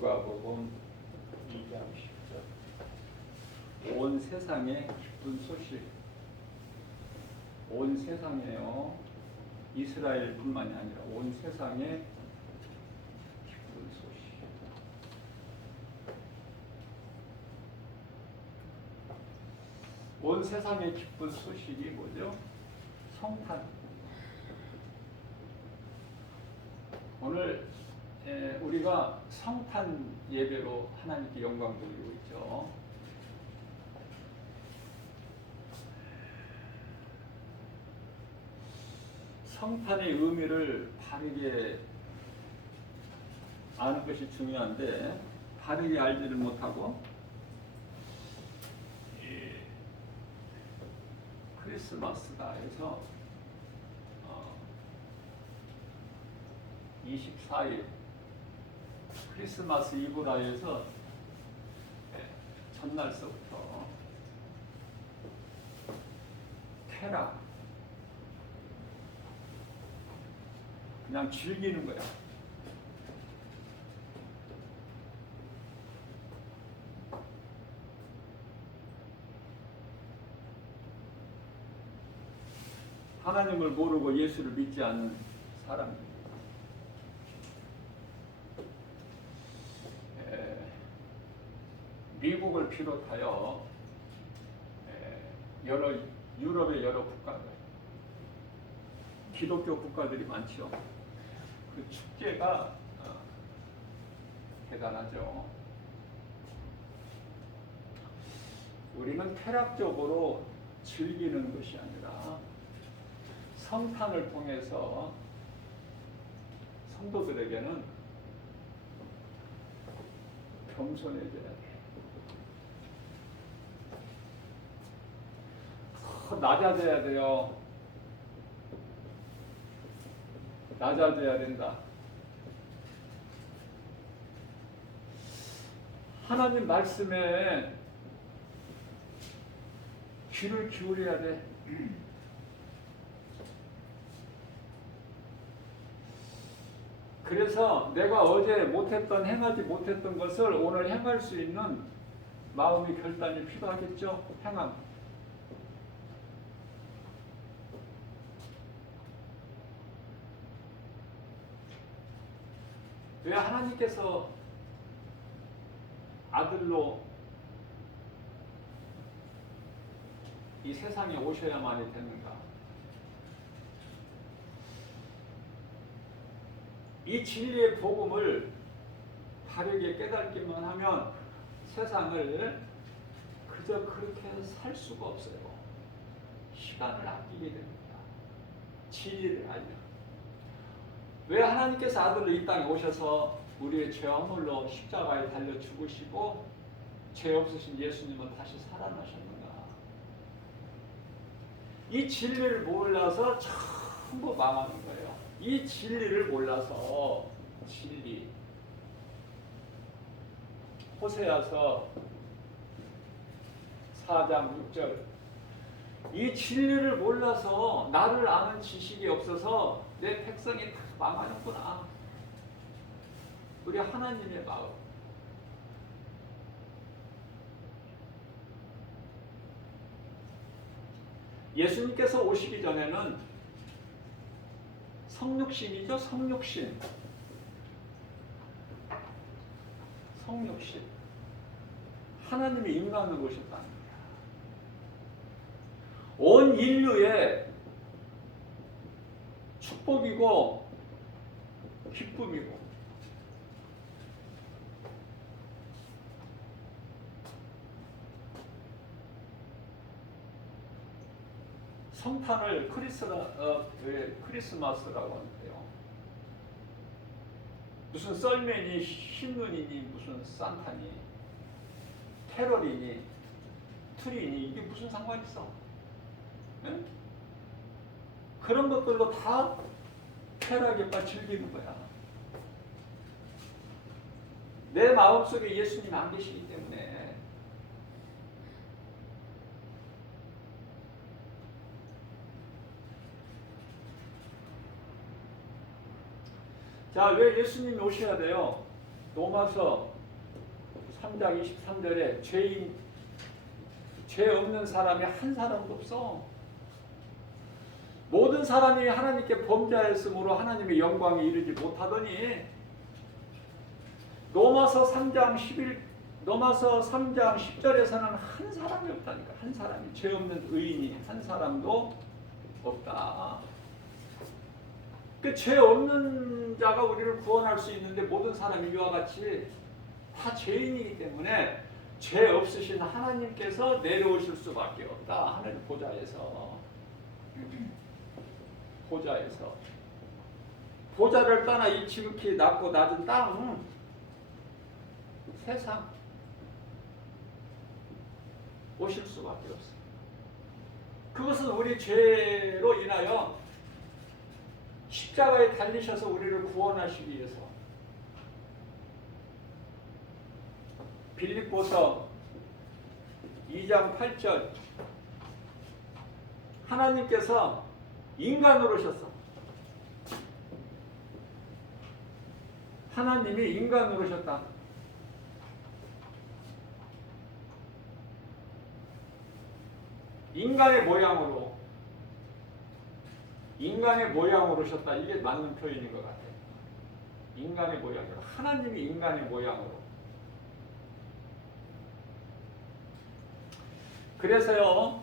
누가복음 2장 10절. 온 세상의 기쁜 소식. 온 세상에요. 이스라엘뿐만이 아니라 온 세상의 기쁜 소식. 온 세상의 기쁜 소식이 뭐죠? 성탄. 오늘 우리가 성탄 예배로 하나님께 영광 돌리고 있죠. 성탄의 의미를 바르게 아는 것이 중요한데 바르게 알지를 못하고 크리스마스다 해서 24일 크리스마스 이브라 해서 전날서부터 테라 그냥 즐기는 거야. 하나님을 모르고 예수를 믿지 않는 사람입니다. 미국을 비롯하여 유럽의 여러 국가들, 기독교 국가들이 많죠. 그 축제가 대단하죠. 우리는 쾌락적으로 즐기는 것이 아니라 성탄을 통해서 성도들에게는 겸손해져야 돼. 더 낮아져야 돼요. 낮아져야 된다. 하나님 말씀에 귀를 기울여야 돼. 그래서 내가 어제 못했던, 행하지 못했던 것을 오늘 행할 수 있는 마음의 결단이 필요하겠죠. 행함. 왜 하나님께서 아들로 이 세상에 오셔야만이 됐는가? 이 진리의 복음을 바르게 깨닫기만 하면 세상을 그저 그렇게 살 수가 없어요. 시간을 아끼게 됩니다. 진리를 알려. 왜 하나님께서 아들로 이 땅에 오셔서 우리의 죄 허물로 십자가에 달려 죽으시고 죄 없으신 예수님은 다시 살아나셨는가? 이 진리를 몰라서 전부 망하는 거예요. 이 진리를 몰라서 진리. 호세아서 4장 6절. 이 진리를 몰라서 나를 아는 지식이 없어서 내 백성이 다 망하는구나. 우리 하나님의 마음. 예수님께서 오시기 전에는 성육신이죠. 성육신. 성육신. 하나님이 인간으로 오셨다는 거야. 온 인류의 축복이고 기쁨이고 성탄을 크리스마스라고 하는데요. 무슨 썰매니 흰눈이니 무슨 산타니 캐럴이니 트리니 이게 무슨 상관이 있어? 네? 그런 것들로 다 쾌락에 즐기는 거야. 내 마음속에 예수님이 안 계시기 때문에 자, 왜 예수님이 오셔야 돼요? 로마서 3장 23절에 죄 없는 사람이 한 사람도 없어. 모든 사람이 하나님께 범죄하였으므로 하나님의 영광에 이르지 못하더니 로마서 3장 10절에서는 한 사람이 없다니까. 한 사람이, 죄 없는 의인이 한 사람도 없다. 그 죄 없는 자가 우리를 구원할 수 있는데 모든 사람이 이와 같이 다 죄인이기 때문에 죄 없으신 하나님께서 내려오실 수밖에 없다. 하늘 보좌에서. 보좌를 떠나 이 지극히 낮고 낮은 땅, 세상 오실 수밖에 없어. 그것은 우리 죄로 인하여 십자가에 달리셔서 우리를 구원하시기 위해서. 빌립보서 2장 8절, 하나님께서 인간으로 오셨어. 하나님이 인간으로 오셨다. 인간의 모양으로 오셨다. 이게 맞는 표현인 것 같아요. 인간의 모양으로. 하나님이 인간의 모양으로. 그래서요,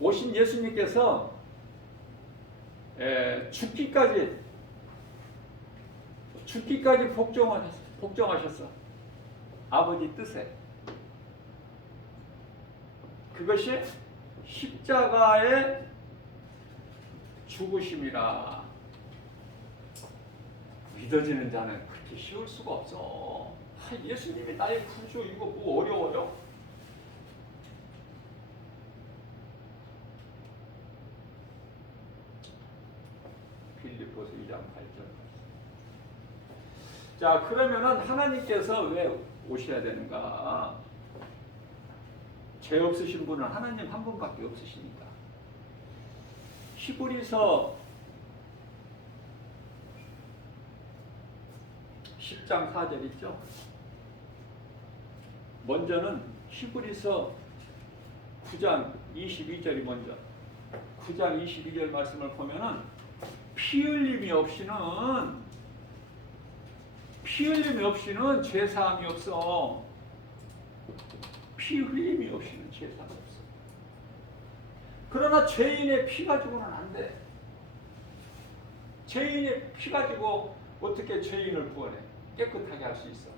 오신 예수님께서 죽기까지 복종하셨어. 아버지 뜻에. 그것이 십자가의 죽으심이라. 믿어지는 자는 그렇게 쉬울 수가 없어. 예수님이 나의 구주, 이거 뭐 어려워요? 빌립보서 2장 8절. 자, 그러면은 하나님께서 왜 오셔야 되는가? 죄 없으신 분은 하나님 한 분밖에 없으시니까. 히브리서 10장 4절 있죠? 먼저는 히브리서 9장 22절이 먼저. 9장 22절 말씀을 보면은 피 흘림이 없이는 죄사함이 없어. 피 흘림이 없이는 죄사함이 없어. 그러나 죄인의 피 가지고는 안 돼. 죄인의 피 가지고 어떻게 죄인을 구원해? 깨끗하게 할 수 있어.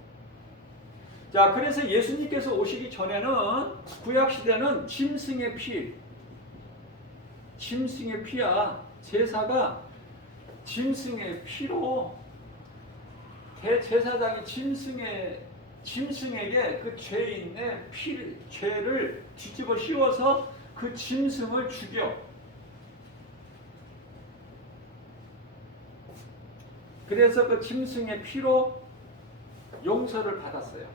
자, 그래서 예수님께서 오시기 전에는 구약 시대는 짐승의 피야. 제사가 짐승의 피로, 대제사장이 짐승에게 그 죄인의 죄를 뒤집어 씌워서 그 짐승을 죽여. 그래서 그 짐승의 피로 용서를 받았어요.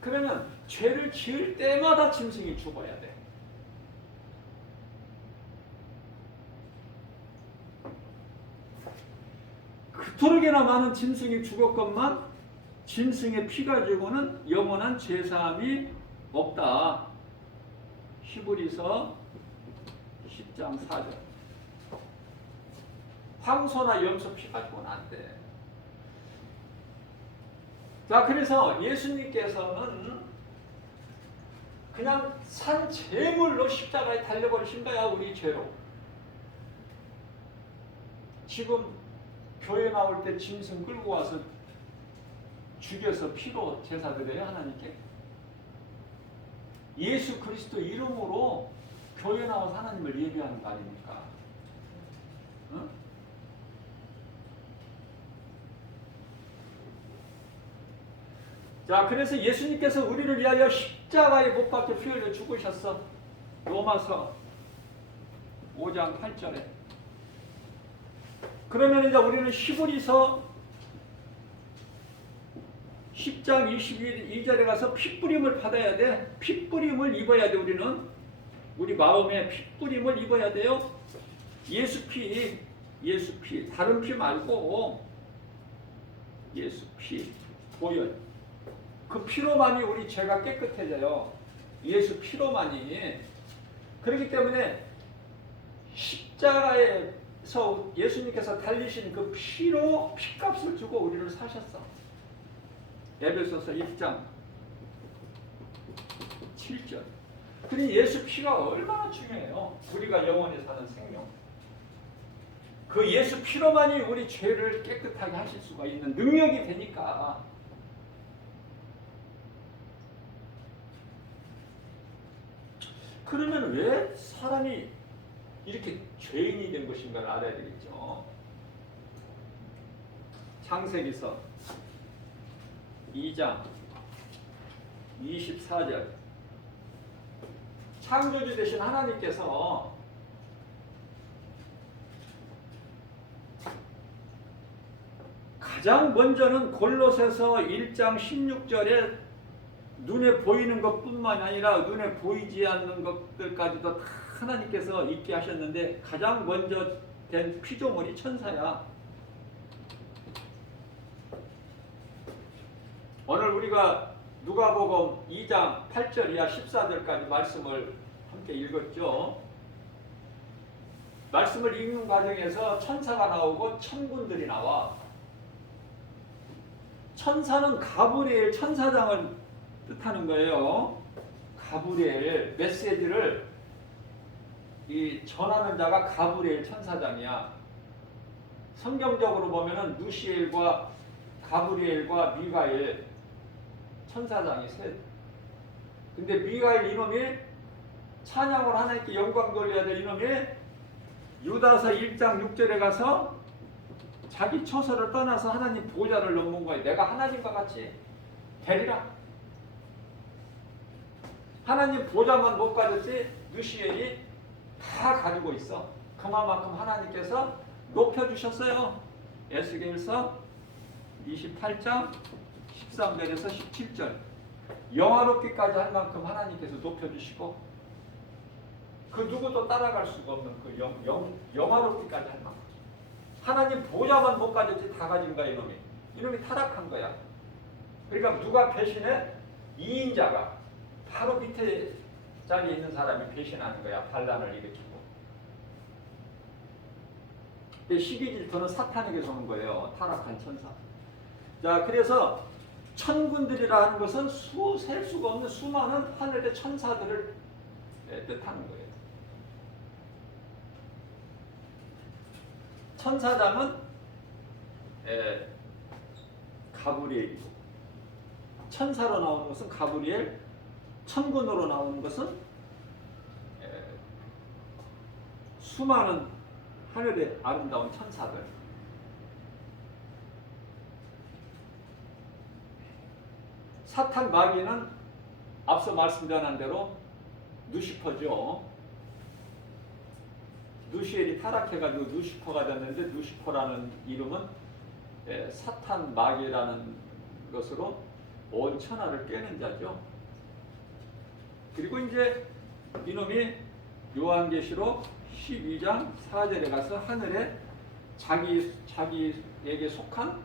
그러면 죄를 지을 때마다 짐승이 죽어야 돼. 그토록이나 많은 짐승이 죽었건만 짐승의 피 가지고는 영원한 죄사함이 없다. 히브리서 10장 4절. 황소나 염소 피 가지고는 안 돼. 자, 그래서 예수님께서는 그냥 산 제물로 십자가에 달려버리신 거야, 우리 죄로. 지금 교회 나올 때 짐승 끌고 와서 죽여서 피로 제사드려요, 하나님께? 예수 그리스도 이름으로 교회 나와서 하나님을 예배하는 거 아닙니까? 응? 자, 그래서 예수님께서 우리를 위하여 십자가에 못 박혀 피 흘려 죽으셨어. 로마서 5장 8절에. 그러면 이제 우리는 히브리서 10장 22절에 가서 핏뿌림을 받아야 돼. 핏뿌림을 입어야 돼. 우리 마음에 핏뿌림을 입어야 돼요. 예수 피, 다른 피 말고 예수 피, 보혈. 그 피로만이 우리 죄가 깨끗해져요. 예수 피로만이. 그렇기 때문에 십자가에서 예수님께서 달리신 그 피로 피값을 주고 우리를 사셨어. 에베소서 1장 7절. 그러니 예수 피가 얼마나 중요해요. 우리가 영원히 사는 생명. 그 예수 피로만이 우리 죄를 깨끗하게 하실 수가 있는 능력이 되니까. 그러면 왜 사람이 이렇게 죄인이 된 것인가를 알아야 되겠죠. 창세기서 2장 24절. 창조주 되신 하나님께서 가장 먼저는 골로새서 1장 16절에 눈에 보이는 것뿐만 아니라 눈에 보이지 않는 것들까지도 다 하나님께서 있게 하셨는데 가장 먼저 된 피조물이 천사야. 오늘 우리가 누가복음 2장 8절 이하 14절까지 말씀을 함께 읽었죠. 말씀을 읽는 과정에서 천사가 나오고 천군들이 나와. 천사는 가브리엘 천사장을 뜻하는 거예요. 가브리엘 메시지를 이 전하는 자가 가브리엘 천사장이야. 성경적으로 보면은 누시엘과 가브리엘과 미가엘 천사장이 셋. 근데 미가엘 이놈이 찬양을 하나님께 영광 돌려야 될 이놈이 유다서 1장 6절에 가서 자기 처소를 떠나서 하나님 보좌를 넘은 거예요. 내가 하나님과 같이 되리라. 하나님 보좌만 못 가졌지 누시엘이 다 가지고 있어. 그만큼 하나님께서 높여주셨어요. 에스겔서 28장 13절에서 17절. 영화롭기까지 할 만큼 하나님께서 높여주시고 그 누구도 따라갈 수가 없는 그 영화롭기까지 할 만큼. 하나님 보좌만 못 가졌지 다 가진 거야 이놈이. 이놈이 타락한 거야. 그러니까 누가 배신해? 이인자가. 바로 밑에 자리에 있는 사람이 배신하는 거야. 반란을 일으키고. 시기 질투는 사탄에게서 오는 거예요. 타락한 천사. 자, 그래서 천군들이라 하는 것은 셀 수가 없는 수많은 하늘의 천사들을 뜻하는 거예요. 천사장은 가브리엘이고 천사로 나오는 것은 가브리엘, 천군으로 나오는 것은 수많은 하늘의 아름다운 천사들. 사탄 마귀는 앞서 말씀드린 대로 누시퍼죠. 누시엘이 타락해가지고 누시퍼가 됐는데 누시퍼라는 이름은 사탄 마귀라는 것으로 온 천하를 깨는 자죠. 그리고 이제 이놈이 요한계시록 12장 4절에 가서 하늘에 자기에게 속한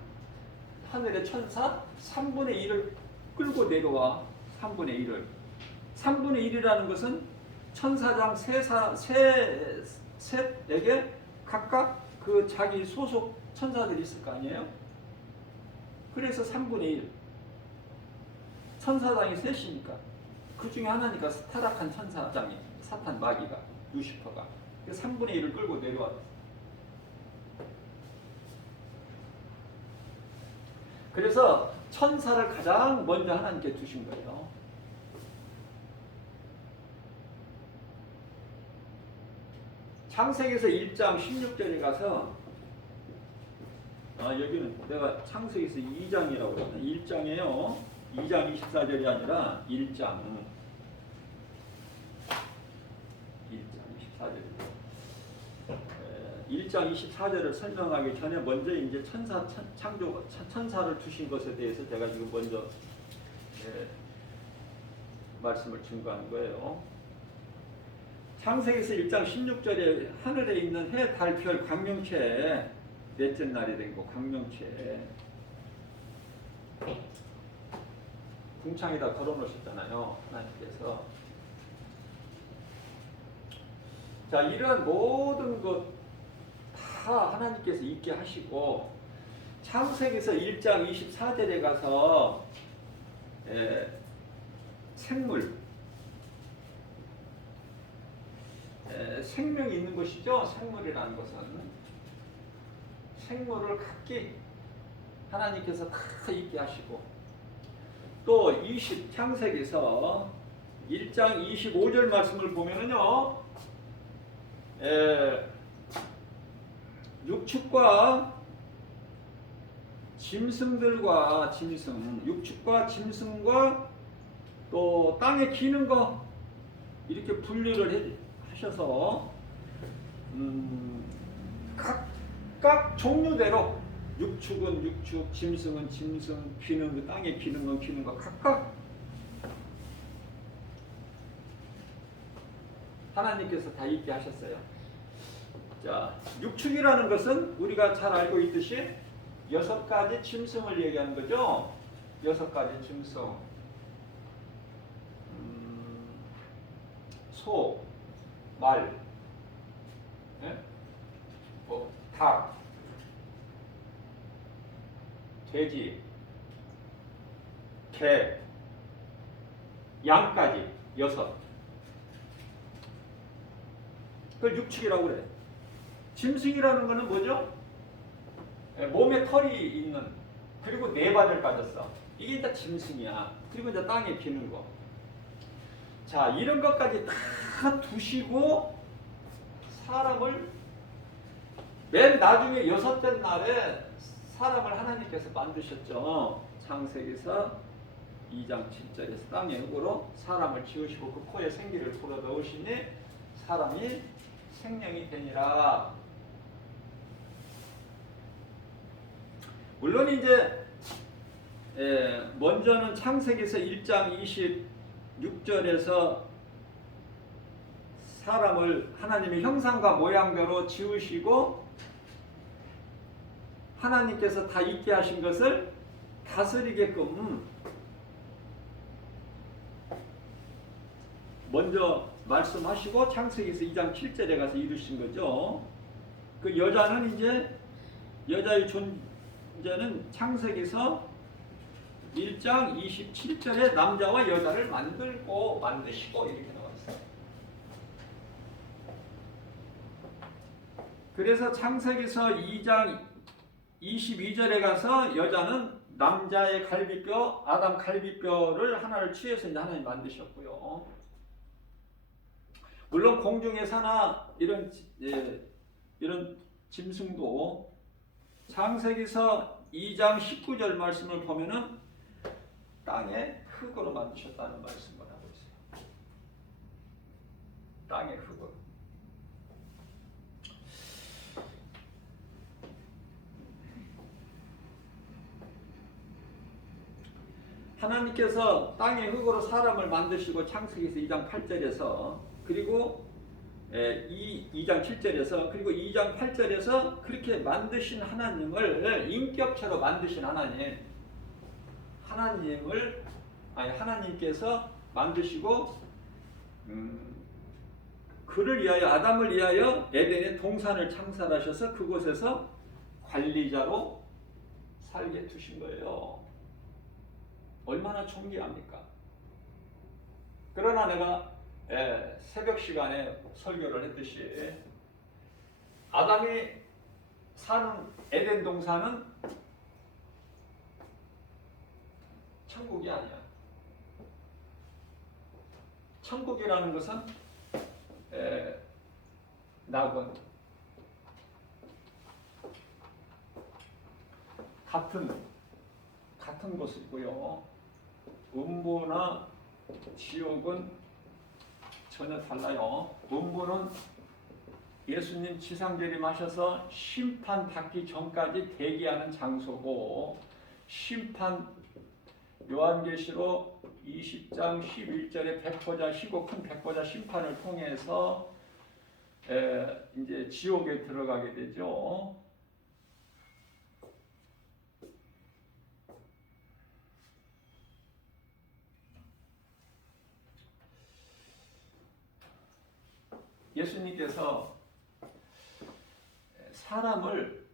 하늘의 천사 3분의 1을 끌고 내려와. 3분의 1을. 3분의 1이라는 것은 천사장 셋에게 각각 그 자기 소속 천사들이 있을 거 아니에요? 그래서 3분의 1. 천사장이 셋이니까. 그 중에 하나니까 타락한 천사장이 사탄 마귀가 루시퍼가 3분의 1을 끌고 내려왔어요. 그래서 천사를 가장 먼저 하나님께 두신 거예요. 창세기에서 1장 16절에 가서 여기는 내가 창세기에서 2장이라고 그랬나? 1장이에요. 2장 24절이 아니라 1장 24절이고 1장 24절을 설명하기 전에 먼저 이제 천사를 두신 것에 대해서 제가 지금 먼저 말씀을 증거하는 거예요. 창세기에서 1장 16절에 하늘에 있는 해, 달, 별, 광명체 넷째 날이 된 거, 광명체. 궁창에다 걸어놓으셨잖아요. 하나님께서. 자, 이런 모든 것 다 하나님께서 있게 하시고 창세기에서 1장 24절에 가서 생물, 생명이 있는 것이죠. 생물이라는 것은 생물을 각기 하나님께서 다 있게 하시고 또 창세기에서 1장 25절 말씀을 보면은요, 육축과 짐승들과 육축과 짐승과 또 땅에 기는 거 이렇게 분류를 하셔서 각각 종류대로 육축은 육축, 짐승은 짐승, 기는 거, 땅에 기는 건 기는 거 각각 하나님께서 다 있게 하셨어요. 자, 육축이라는 것은 우리가 잘 알고 있듯이 6가지 짐승을 얘기하는 거죠. 6가지 짐승. 소, 말, 닭, 돼지, 개, 양까지 6. 그걸 육축이라고 그래. 짐승이라는 거는 뭐죠? 몸에 털이 있는, 그리고 4발을 가졌어. 이게 다 짐승이야. 그리고 이제 땅에 기는 거. 자, 이런 것까지 다 두시고 사람을 맨 나중에 6째 날에 사람을 하나님께서 만드셨죠. 창세기서 2장 7절에서 땅의 흙으로 사람을 지으시고 그 코에 생기를 불어넣으시니 사람이 생명이 되니라. 물론 이제 먼저는 창세기에서 1장 26절에서 사람을 하나님의 형상과 모양대로 지으시고 하나님께서 다 있게 하신 것을 다스리게끔 먼저 말씀하시고 창세기에서 2장 7절에 가서 이루신 거죠. 그 여자는 이제 여자의 존재는 창세기에서 1장 27절에 남자와 여자를 만드시고 이렇게 나와 있어요. 그래서 창세기에서 2장 22절에 가서 여자는 남자의 갈비뼈, 아담 갈비뼈를 하나를 취해서 이제 하나님 만드셨고요. 물론 공중에 사나 이런 짐승도 창세기서 2장 19절 말씀을 보면은 땅에 흙으로 만드셨다는 말씀을 하고 있어요. 땅의 흙으로. 하나님께서 땅의 흙으로 사람을 만드시고 창세기에서 2장 8절에서 그리고 2장 7절에서 그리고 2장 8절에서 그렇게 만드신 하나님을 인격체로 만드신 하나님께서 만드시고 그를 위하여 아담을 위하여 에덴의 동산을 창설하셔서 그곳에서 관리자로 살게 두신 거예요. 얼마나 존귀합니까? 그러나 내가 새벽 시간에 설교를 했듯이 아담이 사는 에덴 동산은 천국이 아니야. 천국이라는 것은 낙원 같은 곳이고요. 음부나 지옥은 전혀 달라요. 음부는 예수님 지상재림하셔서 심판 받기 전까지 대기하는 장소고, 심판 요한계시록 20장 11절에 백보자 시고 큰 백보자 심판을 통해서 이제 지옥에 들어가게 되죠. 예수님께서 사람을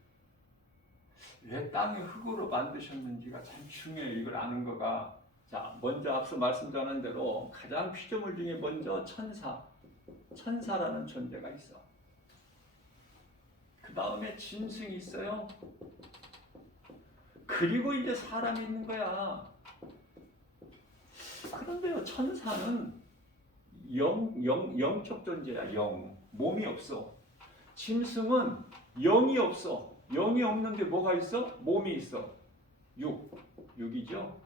왜 땅의 흙으로 만드셨는지가 참 중요해요. 이걸 아는 거가. 자, 먼저 앞서 말씀드린 대로 가장 피조물 중에 먼저 천사라는 존재가 있어. 그 다음에 짐승이 있어요. 그리고 이제 사람이 있는 거야. 그런데요, 천사는 영적 존재야. 몸이 없어. 짐승은 영이 없어. 영이 없는데 뭐가 있어? 몸이 있어. 육이죠.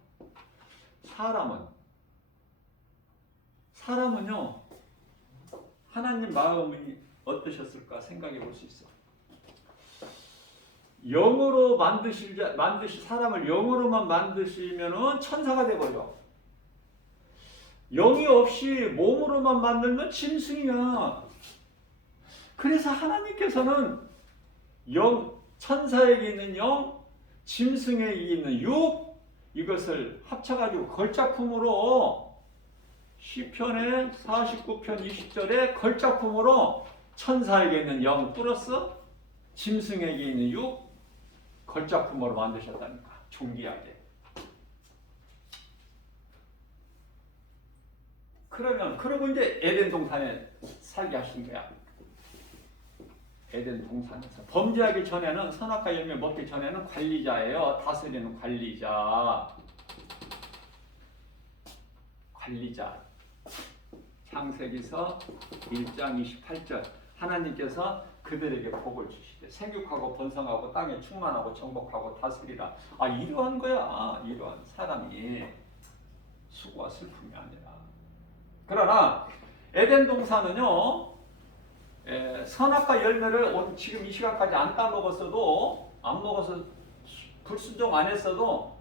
사람은요, 하나님 마음이 어떠셨을까 생각해 볼 수 있어. 영으로 사람을 영으로만 만드시면은 천사가 돼버려. 영이 없이 몸으로만 만들면 짐승이야. 그래서 하나님께서는 천사에게 있는 영, 짐승에게 있는 육, 이것을 합쳐가지고 걸작품으로 시편의 49편 20절에 걸작품으로 천사에게 있는 영 플러스 짐승에게 있는 육, 걸작품으로 만드셨다니까. 존귀하게. 그러고 이제 에덴 동산에 살게 하신 거야. 에덴 동산에서. 범죄하기 전에는, 선악과 열매 먹기 전에는 관리자예요. 다스리는 관리자. 창세기서 1장 28절. 하나님께서 그들에게 복을 주시되 생육하고 번성하고 땅에 충만하고 정복하고 다스리라. 이러한 거야. 이러한 사람이 수고와 슬픔이 아니라. 그러나 에덴 동산은요, 선악과 열매를 지금 이 시간까지 안 따먹었어도, 안 먹어서 불순종 안 했어도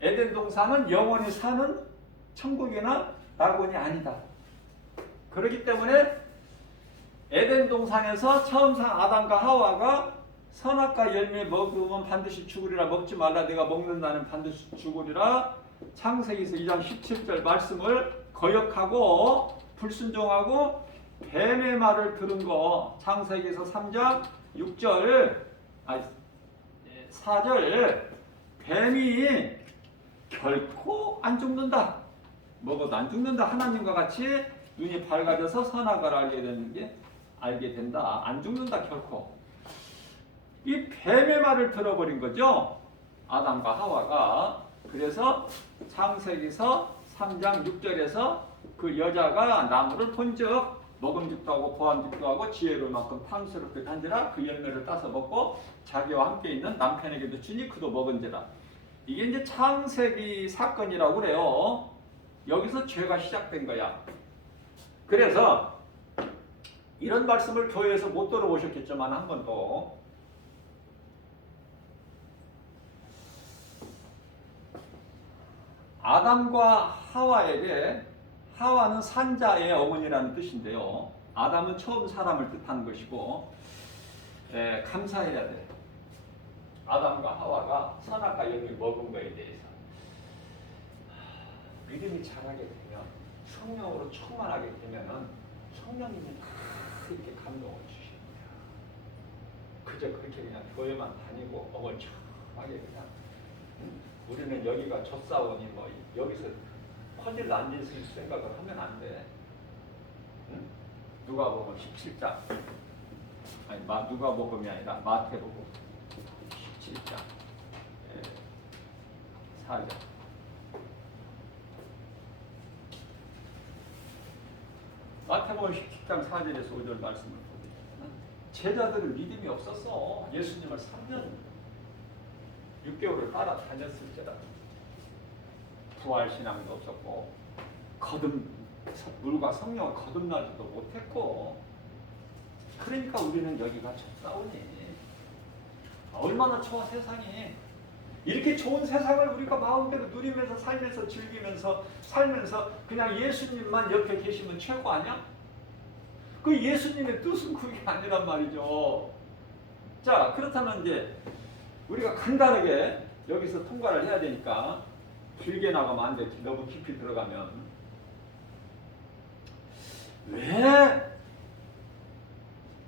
에덴 동산은 영원히 사는 천국이나 낙원이 아니다. 그렇기 때문에 에덴 동산에서 처음 산 아담과 하와가 선악과 열매 먹으면 반드시 죽으리라, 먹지 말라, 내가 먹는다는 반드시 죽으리라, 창세기서 2장 17절 말씀을 거역하고 불순종하고 뱀의 말을 들은 거, 창세기서 3장 4절, 뱀이 결코 안 죽는다, 먹어도 안 죽는다, 하나님과 같이 눈이 밝아져서 선악을 알게 된다, 안 죽는다 결코. 이 뱀의 말을 들어버린 거죠, 아담과 하와가. 그래서 창세기서 3장 6절에서 그 여자가 나무를 본즉 먹음직도 하고 보암직도 하고 지혜로울 만큼 탐스럽게 한지라, 그 열매를 따서 먹고 자기와 함께 있는 남편에게도 주니 그도 먹은지라. 이게 이제 창세기 사건이라고 그래요. 여기서 죄가 시작된 거야. 그래서 이런 말씀을 교회에서 못 들어보셨겠지만 한 번 더, 아담과 하와에게, 하와는 산자의 어머니라는 뜻인데요, 아담은 처음 사람을 뜻하는 것이고, 감사해야 돼. 아담과 하와가 선악과 열매 먹은 거에 대해서 믿음이 자라게 되면, 성령으로 충만하게 되면은 성령님이 다 이렇게 감동을 주시는 거야. 그저 그렇게 그냥 교회만 다니고 어물쩡하게 그냥, 우리는 여기가 젖사오니 뭐 여기서 퍼즐 앉을 수 있을 생각을 하면 안 돼. 누가복음 17장, 누가복음이 아니라 마태복음 17장 4절. 마태복음 17장 4절에서 5절 말씀을 보면, 제자들은 믿음이 없었어. 예수님을 3년 6개월을 따라다녔을지라도 부활신앙도 없었고 물과 성령을 거듭나지도 못했고, 그러니까 우리는 여기가 좁다오니. 얼마나 좋아 세상이. 이렇게 좋은 세상을 우리가 마음대로 누리면서 살면서 즐기면서 살면서 그냥 예수님만 옆에 계시면 최고 아니야? 그 예수님의 뜻은 그게 아니란 말이죠. 자, 그렇다면 이제 우리가 간단하게 여기서 통과를 해야 되니까 길게 나가면 안 돼. 너무 깊이 들어가면. 왜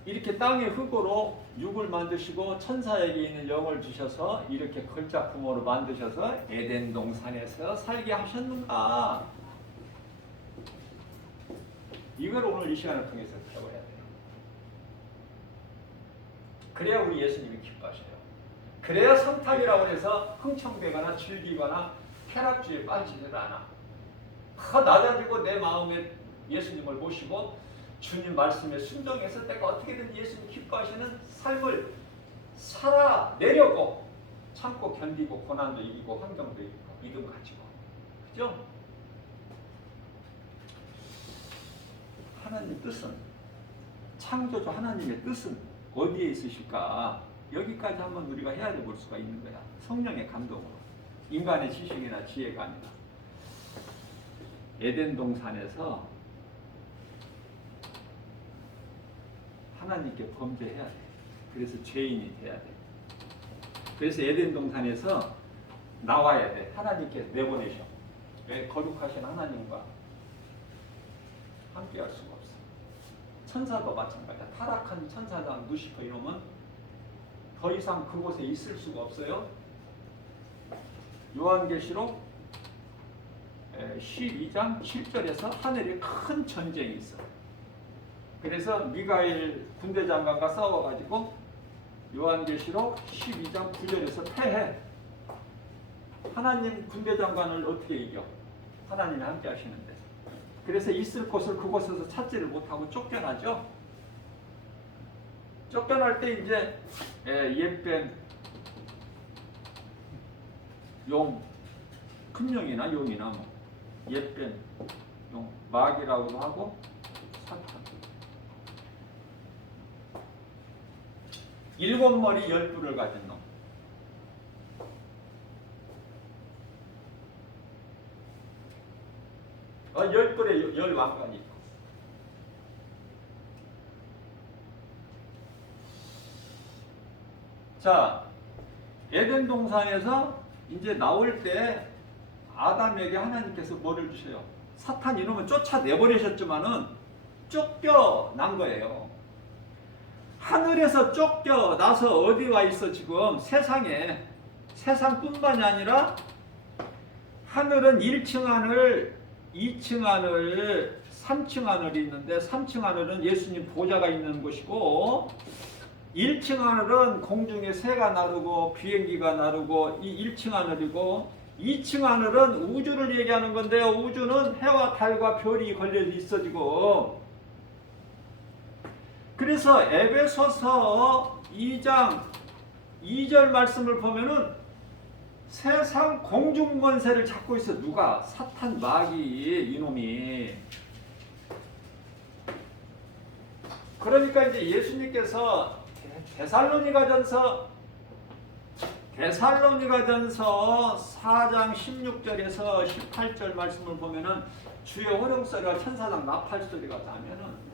이렇게 땅의 흙으로 육을 만드시고 천사에게 있는 영을 주셔서 이렇게 걸작품으로 만드셔서 에덴 동산에서 살게 하셨는가? 이걸 오늘 이 시간을 통해서 배워야 돼요. 그래야 우리 예수님이 기뻐하셔요. 그래야 성탐이라고 해서 흥청대거나 즐기거나 쾌락주의에 빠지질 않아. 더 낮아지고 내 마음에 예수님을 모시고 주님 말씀에 순종해서 내가 어떻게든 예수님 기뻐하시는 삶을 살아내려고 참고 견디고 고난도 이기고 환경도 이기고 믿음 가지고. 그죠? 하나님 뜻은, 창조주 하나님의 뜻은 어디에 있으실까? 여기까지 한번 우리가 헤아려 볼 수가 있는 거야. 성령의 감동으로. 인간의 지식이나 지혜가 아니라. 에덴 동산에서 하나님께 범죄해야 돼. 그래서 죄인이 돼야 돼. 그래서 에덴 동산에서 나와야 돼. 하나님께 내보내셔. 왜? 거룩하신 하나님과 함께할 수가 없어. 천사도 마찬가지야. 타락한 천사장 루시퍼 이놈은 더 이상 그곳에 있을 수가 없어요. 요한계시록 12장 7절에서 하늘에 큰 전쟁이 있어. 그래서 미가엘 군대장관과 싸워가지고 요한계시록 12장 9절에서 패해. 하나님 군대장관을 어떻게 이겨? 하나님이 함께 하시는데. 그래서 있을 곳을 그곳에서 찾지를 못하고 쫓겨나죠. 쫓겨날 때 이제 옛뱀 용, 큰 용이나 용이나 뭐 옛뱀 용, 마귀라고도 하고 사탄. 7머리 10뿔을 가진 놈. 열 뿔에 10왕관이 있고. 자, 에덴 동산에서 이제 나올 때 아담에게 하나님께서 뭐를 주셔요? 사탄 이놈은 쫓아내버리셨지만은 쫓겨난 거예요. 하늘에서 쫓겨나서 어디 와 있어 지금? 세상에. 세상뿐만이 아니라 하늘은 1층 하늘, 2층 하늘, 3층 하늘이 있는데 3층 하늘은 예수님 보좌가 있는 곳이고 1층 하늘은 공중에 새가 나르고 비행기가 나르고 이 1층 하늘이고 2층 하늘은 우주를 얘기하는 건데요. 우주는 해와 달과 별이 걸려 있어지고 그래서 에베소서 2장 2절 말씀을 보면은 세상 공중 권세를 잡고 있어. 누가? 사탄 마귀 이놈이. 그러니까 이제 예수님께서 데살로니가전서 4장 16절에서 18절 말씀을 보면은 주의 호령소리와 천사장 나팔소리가 나면은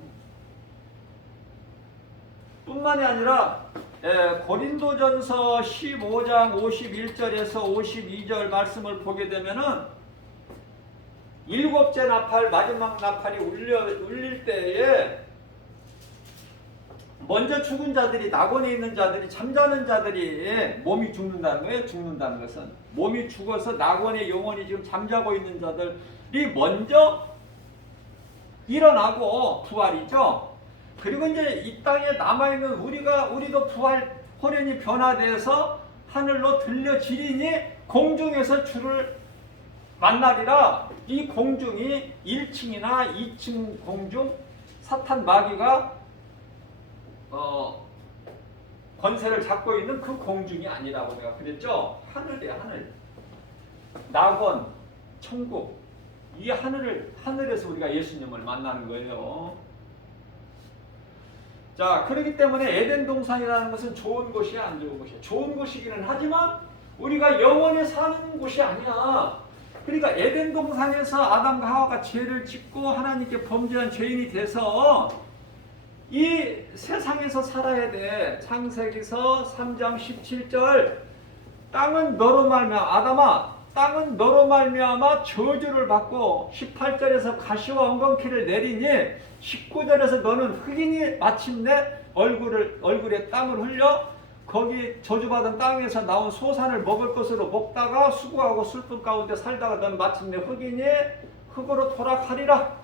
뿐만이 아니라 고린도전서 15장 51절에서 52절 말씀을 보게 되면은 7째 나팔 마지막 나팔이 울릴 때에 먼저 죽은 자들이 낙원에 있는 자들이 잠자는 자들이 몸이 죽는다는 거예요. 죽는다는 것은 몸이 죽어서 낙원에 영원히 지금 잠자고 있는 자들이 먼저 일어나고 부활이죠. 그리고 이제 이 땅에 남아있는 우리도 부활 호련히 변화돼서 하늘로 들려지리니 공중에서 주를 만나리라. 이 공중이 1층이나 2층 공중 사탄 마귀가 권세를 잡고 있는 그 공중이 아니라고 내가 그랬죠. 하늘이야, 하늘. 낙원, 천국. 이 하늘에서 우리가 예수님을 만나는 거예요. 자, 그렇기 때문에 에덴 동산이라는 것은 좋은 곳이야, 안 좋은 곳이야? 좋은 곳이기는 하지만 우리가 영원히 사는 곳이 아니야. 그러니까 에덴 동산에서 아담과 하와가 죄를 짓고 하나님께 범죄한 죄인이 돼서 이 세상에서 살아야 돼. 창세기서 3장 17절 땅은 너로 말미암아 아담아 땅은 너로 말미암아 저주를 받고 18절에서 가시와 엉겅퀴를 내리니 19절에서 너는 흑인이 마침내 얼굴에 땀을 흘려 거기 저주받은 땅에서 나온 소산을 먹을 것으로 먹다가 수고하고 슬픔 가운데 살다가 너는 마침내 흙이니 흙으로 돌아가리라.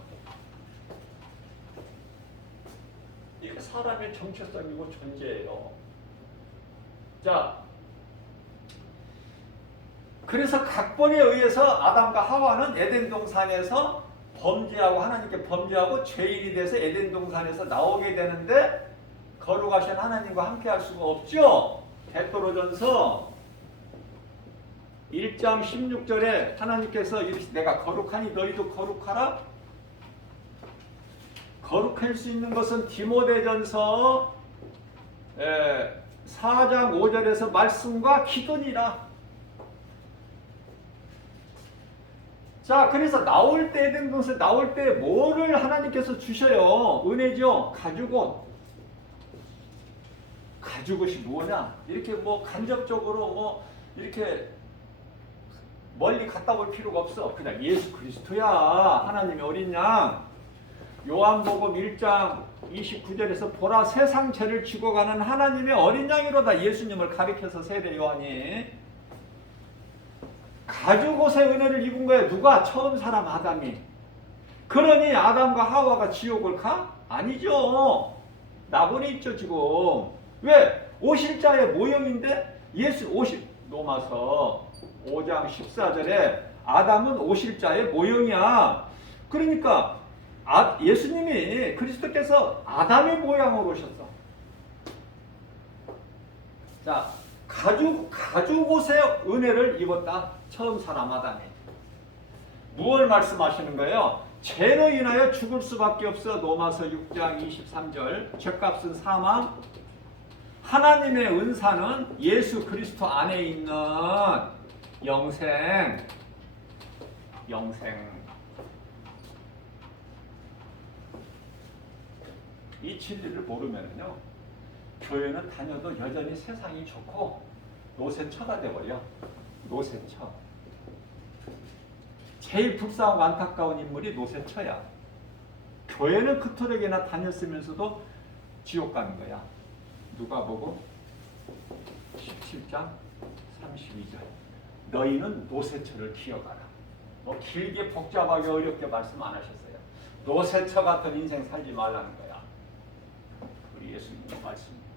이게 사람의 정체성이고 존재예요. 자, 그래서 각본에 의해서 아담과 하와는 에덴 동산에서 범죄하고 하나님께 범죄하고 죄인이 돼서 에덴 동산에서 나오게 되는데 거룩하신 하나님과 함께 할 수가 없죠. 베드로전서 1장 16절에 하나님께서 이르시되 내가 거룩하니 너희도 거룩하라. 거룩할 수 있는 것은 디모데전서 4장 5절에서 말씀과 기도니라. 자, 그래서 나올 때 에덴 동산 나올 때 뭐를 하나님께서 주셔요? 은혜죠. 가죽옷. 가죽옷이 뭐냐? 이렇게 뭐 간접적으로 뭐 이렇게 멀리 갔다 올 필요가 없어. 그냥 예수 그리스도야. 하나님의 어린 양. 요한복음 1장 29절에서 보라 세상 죄를 지고 가는 하나님의 어린 양이로다. 예수님을 가리켜서 세례 요한이 가죽옷의 은혜를 입은 거예요. 누가? 처음 사람 아담이. 그러니 아담과 하와가 지옥을 가? 아니죠. 나본에 있죠 지금. 왜? 오실자의 모형인데 예수 로마서 5장 14절에 아담은 오실자의 모형이야. 그러니까 예수님이 그리스도께서 아담의 모양으로 오셨어. 자, 가죽옷의 은혜를 입었다. 처음 사람 아담이. 무엇을 말씀하시는 거예요? 죄로 인하여 죽을 수밖에 없어. 로마서 6장 23절. 죄값은 사망. 하나님의 은사는 예수 그리스도 안에 있는 영생. 이 진리를 모르면요, 교회는 다녀도 여전히 세상이 좋고 노세처가 돼버려. 노세처. 제일 불쌍하고 안타까운 인물이 노세처야. 교회는 그토록이나 다녔으면서도 지옥 가는 거야. 누가복음 17장 32절. 너희는 노세처를 기억하라. 뭐 길게 복잡하게 어렵게 말씀 안 하셨어요. 노세처 같은 인생 살지 말라는 거야. 우리 예수님의 말씀입니다.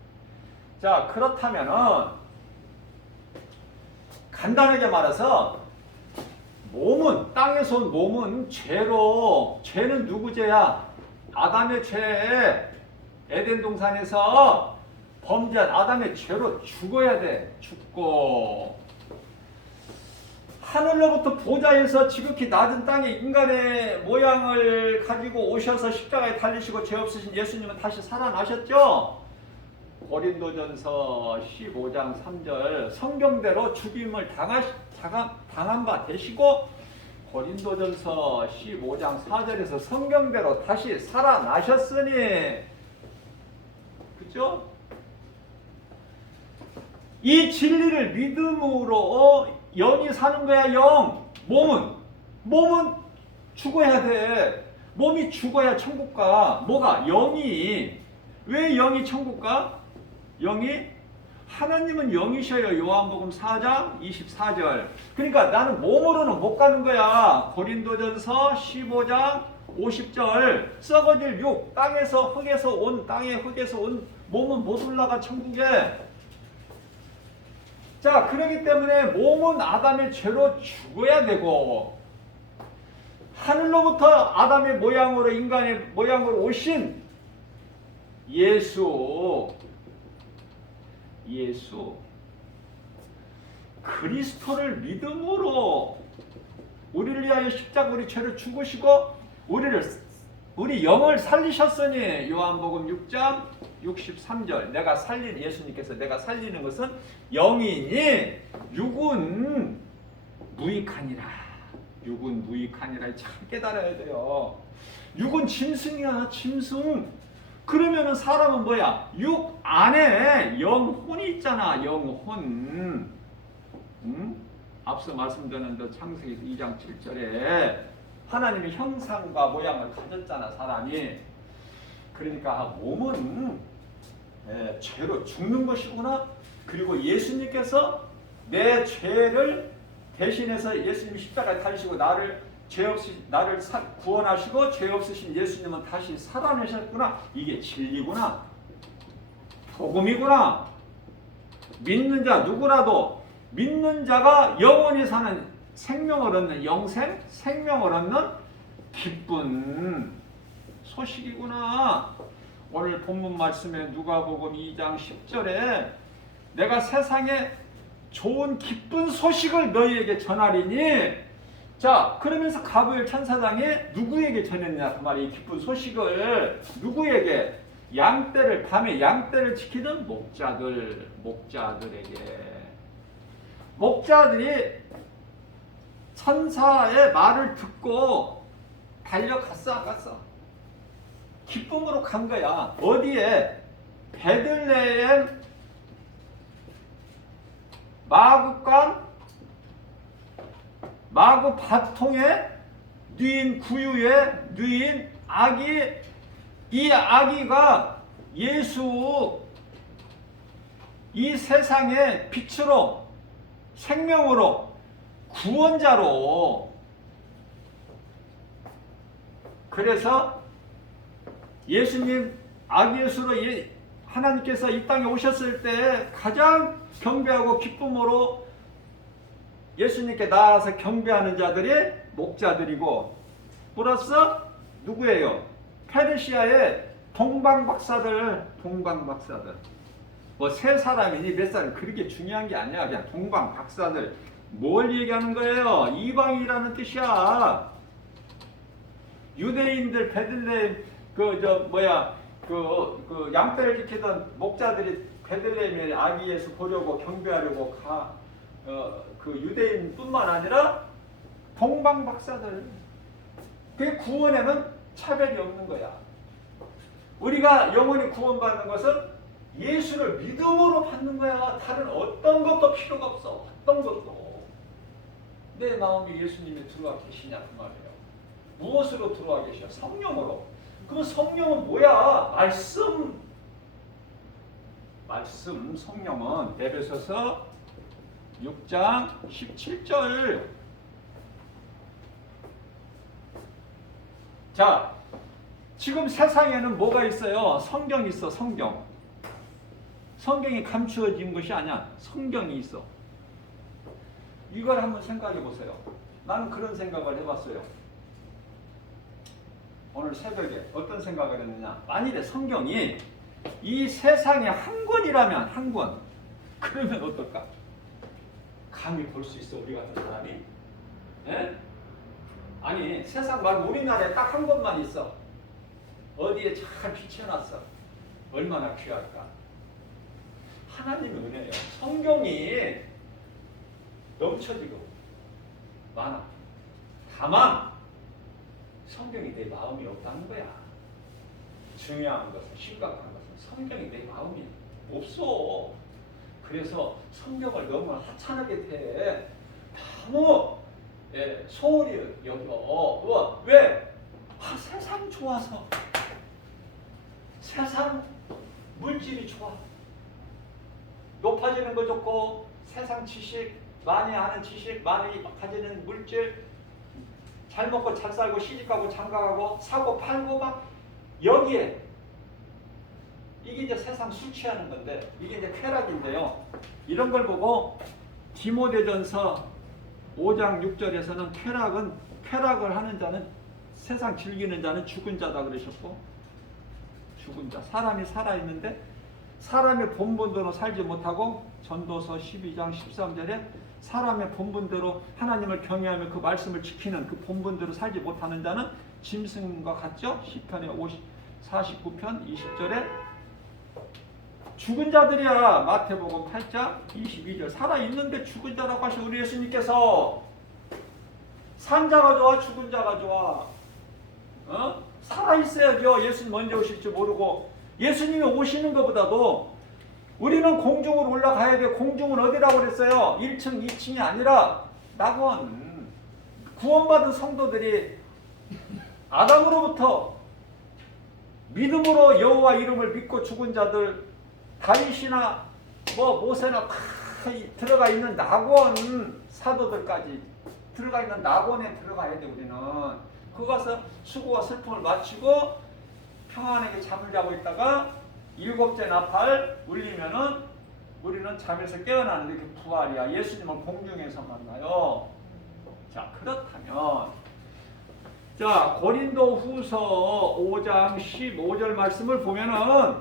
자, 그렇다면은 간단하게 말해서 몸은, 땅에서 온 몸은 죄는 누구 죄야? 아담의 죄. 에덴 동산에서 범죄한 아담의 죄로 죽어야 돼. 죽고 하늘로부터 보좌에서 지극히 낮은 땅에 인간의 모양을 가지고 오셔서 십자가에 달리시고 죄 없으신 예수님은 다시 살아나셨죠? 고린도전서 15장 3절 성경대로 죽임을 당한 바 되시고 고린도전서 15장 4절에서 성경대로 다시 살아나셨으니, 그죠? 이 진리를 믿음으로 영이 사는 거야. 영. 몸은 죽어야 돼. 몸이 죽어야 천국 가. 뭐가? 영이. 왜 영이 천국 가? 영이? 하나님은 영이셔요. 요한복음 4장 24절. 그러니까 나는 몸으로는 못 가는 거야. 고린도전서 15장 50절. 썩어질 육, 땅에서 흙에서 온 몸은 못 올라가 천국에. 자, 그렇기 때문에 몸은 아담의 죄로 죽어야 되고, 하늘로부터 아담의 모양으로 인간의 모양으로 오신 예수 그리스도를 믿음으로 우리를 위하여 십자가 우리 죄를 죽으시고 우리 영을 살리셨으니, 요한복음 6장 63절. 예수님께서 내가 살리는 것은 영이니 육은 무익하니라. 참 깨달아야 돼요. 육은 짐승이야, 짐승. 그러면은 사람은 뭐야? 육 안에 영혼이 있잖아, 영혼. 앞서 말씀드렸는데 창세기 2장 7절에 하나님의 형상과 모양을 가졌잖아, 사람이. 그러니까 몸은 죄로 죽는 것이구나. 그리고 예수님께서 내 죄를 대신해서 예수님이 십자가에 달리시고 나를 구원하시고 죄 없으신 예수님은 다시 살아내셨구나. 이게 진리구나. 복음이구나. 믿는 자 누구라도 믿는 자가 영원히 사는 생명을 얻는 영생, 생명을 얻는 기쁜 소식이구나. 오늘 본문 말씀에 누가복음 2장 10절에 내가 세상에 좋은 기쁜 소식을 너희에게 전하리니, 자 그러면서 가브엘 천사장이 누구에게 전했냐 그 말이, 기쁜 소식을 누구에게? 양떼를, 밤에 양떼를 지키던 목자들에게. 목자들이 천사의 말을 듣고 달려갔어 안 갔어? 기쁨으로 간 거야. 어디에? 베들레헴 마구 바통에 뉘인 구유에 뉘인 아기, 이 아기가 예수, 이 세상의 빛으로, 생명으로, 구원자로. 그래서 예수님, 아기 예수로 하나님께서 이 땅에 오셨을 때 가장 경배하고 기쁨으로 예수님께 나아서 경배하는 자들이 목자들이고, 플러스 누구예요? 페르시아의 동방박사들. 뭐 세 사람이니 몇 사람이 그렇게 중요한 게 아니야. 그냥 동방박사들. 뭘 얘기하는 거예요? 이방이라는 뜻이야. 유대인들 베들레헴 그 양떼를 지키던 목자들이 베들레헴에 아기 예수 보려고 경배하려고 그 유대인뿐만 아니라 동방박사들. 그 구원에는 차별이 없는 거야. 우리가 영원히 구원받는 것은 예수를 믿음으로 받는 거야. 다른 어떤 것도 필요가 없어. 어떤 것도. 내 마음에 예수님이 들어와 계시냐 그 말이에요. 무엇으로 들어와 계셔? 성령으로. 그럼 성령은 뭐야? 말씀, 성령은 에베소서 6장 17절. 자, 지금 세상에는 뭐가 있어요? 성경이 있어. 성경이 감추어진 것이 아니야. 성경이 있어. 이걸 한번 생각해 보세요. 나는 그런 생각을 해봤어요. 오늘 새벽에 어떤 생각을 했느냐. 만일에 성경이 이 세상에 한 권이라면, 한 권, 그러면 어떨까? 감히 볼 수 있어, 우리 같은 사람이? 예? 아니, 세상 말고 우리나라에 딱 한 권만 있어. 어디에 잘 비춰놨어. 얼마나 귀할까? 하나님의 은혜예요. 성경이 넘쳐지고 많아. 다만 성경이 내 마음이 없다는 거야. 중요한 것은, 심각한 것은 성경이 내 마음이 없어. 그래서 성경을 너무 하찮게 돼. 너무 소홀히 여겨. 왜? 세상 좋아서. 세상 물질이 좋아. 높아지는 거 좋고, 세상 지식, 많이 아는 지식, 많이 가지는 물질, 잘 먹고 잘 살고 시집가고 장가가고 사고 팔고 막 여기에, 이게 이제 세상 술 취하는 건데, 이게 이제 쾌락인데요. 이런 걸 보고 디모데전서 5장 6절에서는 쾌락을 하는 자는, 세상 즐기는 자는 죽은 자다 그러셨고, 죽은 자, 사람이 살아있는데 사람의 본분대로 살지 못하고, 전도서 12장 13절에 사람의 본분대로 하나님을 경외하며 그 말씀을 지키는 그 본분대로 살지 못하는 자는 짐승과 같죠? 시편의 49편 20절에 죽은 자들이야. 마태복음 8장 22절. 살아있는데 죽은 자라고 하신 우리 예수님께서, 산 자가 좋아 죽은 자가 좋아? 살아있어야죠. 예수님 언제 오실지 모르고. 예수님이 오시는 것보다도 우리는 공중으로 올라가야 돼. 공중은 어디라고 그랬어요? 1층, 2층이 아니라 낙원. 구원받은 성도들이 아담으로부터 믿음으로 여호와 이름을 믿고 죽은 자들, 다윗이나 뭐 모세나 다 들어가 있는 낙원 사도들까지 들어가 있는 낙원에 들어가야 돼. 우리는 그가서 수고와 슬픔을 마치고 평안하게 잠을 자고 있다가 일곱째 나팔 울리면은 우리는 잠에서 깨어나는데 그 부활이야. 예수님을 공중에서 만나요. 자, 그렇다면 자, 고린도 후서 5장 15절 말씀을 보면은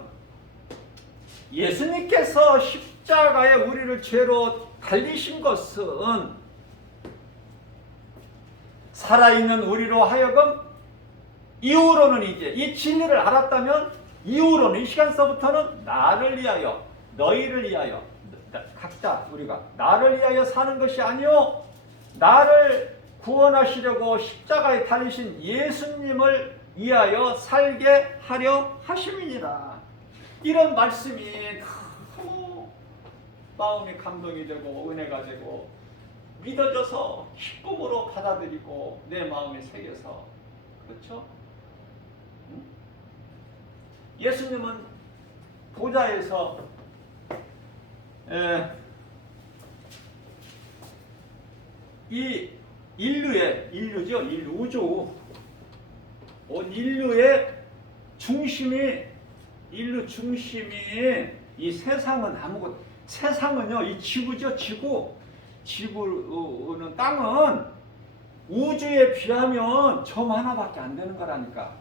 예수님께서 십자가에 우리를 죄로 달리신 것은 살아있는 우리로 하여금 이후로는 이제 이 진리를 알았다면 이후로는 이 시간서부터는 나를 위하여 너희를 위하여 각자 우리가 나를 위하여 사는 것이 아니요 나를 구원하시려고 십자가에 달리신 예수님을 위하여 살게 하려 하심이니라. 이런 말씀이 너무 마음이 감동이 되고 은혜가 되고 믿어져서 기쁨으로 받아들이고 내 마음에 새겨서 그렇죠? 예수님은 보좌에서 이 인류죠. 우주 온 인류의 중심이 이 세상은 아무것도 세상은요 이 지구죠. 지구는 땅은 우주에 비하면 점 하나밖에 안 되는 거라니까.